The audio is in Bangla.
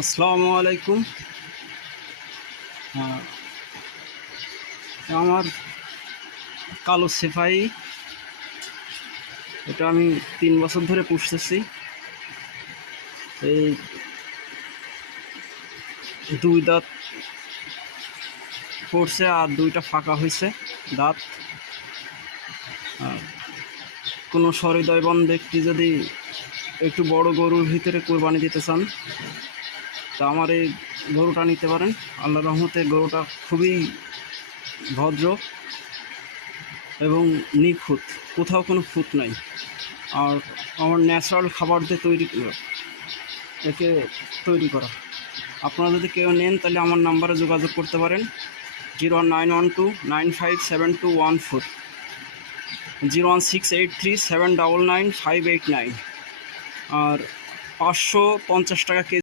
আসসালামু আলাইকুম। আমার কালো সেফাই, এটা আমি 3 বছর ধরে পুষতেছি। এই 2 দাঁত পড়ছে আর 2টা ফাঁকা হয়েছে দাঁত। কোনো সহৃদয়বান ব্যক্তি যদি একটু বড় গরুর ভিতরে কোরবানি দিতে চান তা আমার এই গরুটা নিতে পারেন। আল্লাহর রহমতে গরুটা খুবই ভদ্র এবং নিখুঁত, কোথাও কোনো খুঁত নাই। আর আমার ন্যাচারাল খাবার দিয়ে একে তৈরি করা। আপনারা যদি কেউ নেন তাহলে আমার নাম্বারে যোগাযোগ করতে পারেন 01912957214, 01683799589। আর 550 টাকা কেজি।